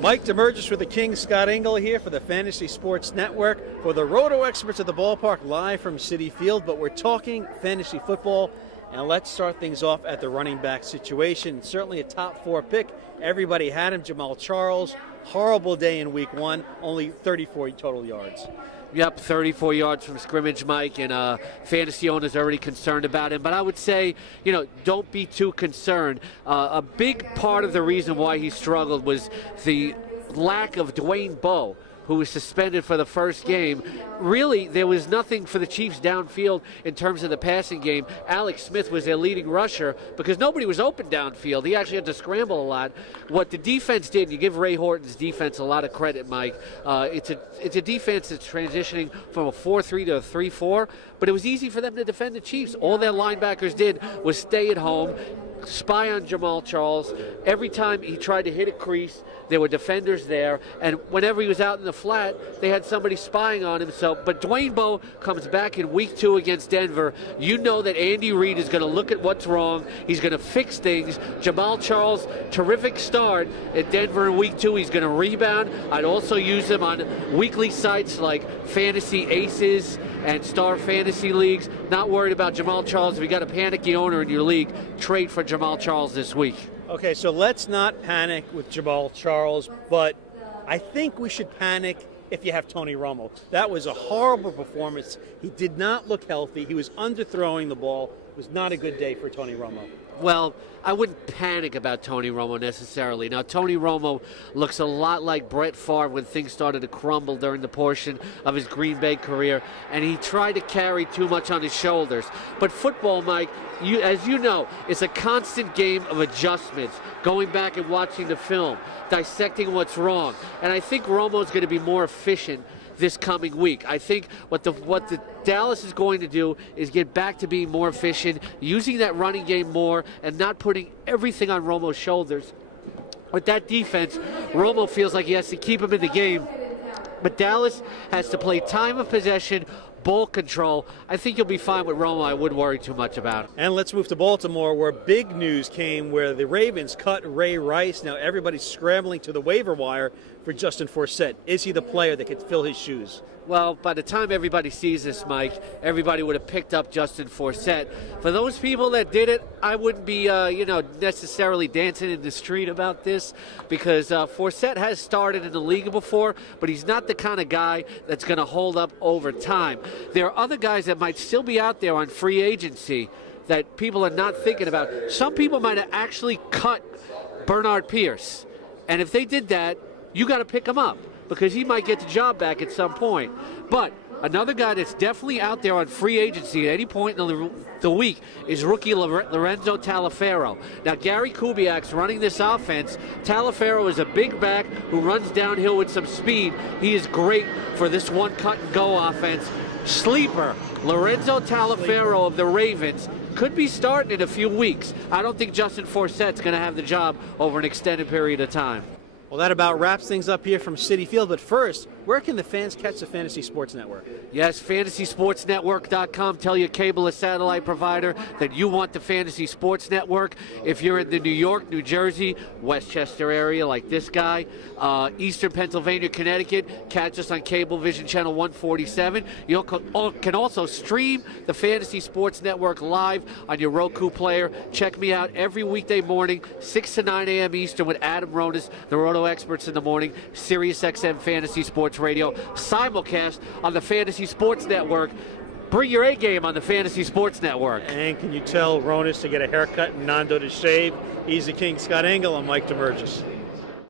Mike Damergis with the King, Scott Engel here for the Fantasy Sports Network for the RotoExperts at the Ballpark, live from Citi Field. But we're talking fantasy football, and let's start things off at the running back situation. Certainly a top 4 pick. Everybody had him, Jamaal Charles. Horrible day in week 1, only 34 total yards. Yep, 34 yards from scrimmage, Mike, and fantasy owners are already concerned about him. But I would say, don't be too concerned. A big part of the reason why he struggled was the lack of Dwayne Bowe, who was suspended for the first game. Really, there was nothing for the Chiefs downfield in terms of the passing game. Alex Smith was their leading rusher because nobody was open downfield. He actually had to scramble a lot. What the defense did, you give Ray Horton's defense a lot of credit, Mike. It's a defense that's transitioning from a 4-3 to a 3-4, but it was easy for them to defend the Chiefs. All their linebackers did was stay at home, spy on Jamaal Charles. Every time he tried to hit a crease, there were defenders there, and whenever he was out in the flat, they had somebody spying on him. But Dwayne Bowe comes back in week 2 against Denver. You know that Andy Reid is going to look at what's wrong. He's going to fix things. Jamaal Charles, terrific start at Denver in week 2. He's going to rebound. I'd also use him on weekly sites like Fantasy Aces and Star Fantasy Leagues. Not worried about Jamaal Charles. If you got a panicky owner in your league, trade for Jamaal Charles this week. Okay, so let's not panic with Jamaal Charles, but I think we should panic if you have Tony Romo. That was a horrible performance. He did not look healthy. He was underthrowing the ball. It was not a good day for Tony Romo. Well, I wouldn't panic about Tony Romo necessarily. Now, Tony Romo looks a lot like Brett Favre when things started to crumble during the portion of his Green Bay career, and he tried to carry too much on his shoulders. But football, Mike, as you know, it's a constant game of adjustments, going back and watching the film, dissecting what's wrong. And I think Romo's going to be more efficient this coming week. I think what the Dallas is going to do is get back to being more efficient, using that running game more, and not putting everything on Romo's shoulders. With that defense, Romo feels like he has to keep him in the game. But Dallas has to play time of possession, ball control. I think you'll be fine with Romo. I wouldn't worry too much about it. And let's move to Baltimore, where big news came where the Ravens cut Ray Rice. Now everybody's scrambling to the waiver wire for Justin Forsett. Is he the player that could fill his shoes? Well, by the time everybody sees this, Mike, everybody would have picked up Justin Forsett. For those people that did it, I wouldn't be, necessarily dancing in the street about this because Forsett has started in the league before, but he's not the kind of guy that's going to hold up over time. There are other guys that might still be out there on free agency that people are not thinking about. Some people might have actually cut Bernard Pierce, and if they did that, you got to pick him up, because he might get the job back at some point. But another guy that's definitely out there on free agency at any point in the week is rookie Lorenzo Taliaferro. Now, Gary Kubiak's running this offense. Taliaferro is a big back who runs downhill with some speed. He is great for this one cut-and-go offense. Sleeper, Lorenzo Taliaferro of the Ravens, could be starting in a few weeks. I don't think Justin Forsett's going to have the job over an extended period of time. Well, that about wraps things up here from Citi Field. But first, where can the fans catch the Fantasy Sports Network? Yes, FantasySportsNetwork.com. Tell your cable or satellite provider that you want the Fantasy Sports Network. If you're in the New York, New Jersey, Westchester area like this guy, Eastern Pennsylvania, Connecticut, catch us on Cablevision Channel 147. You can also stream the Fantasy Sports Network live on your Roku player. Check me out every weekday morning, 6 to 9 a.m. Eastern with Adam Ronis, the RotoExperts in the morning, SiriusXM Fantasy Sports Radio, simulcast on the Fantasy Sports Network. Bring your A game on the Fantasy Sports Network. And can you tell Ronis to get a haircut and Nando to shave? He's the King, Scott Engel. I'm Mike Damergis.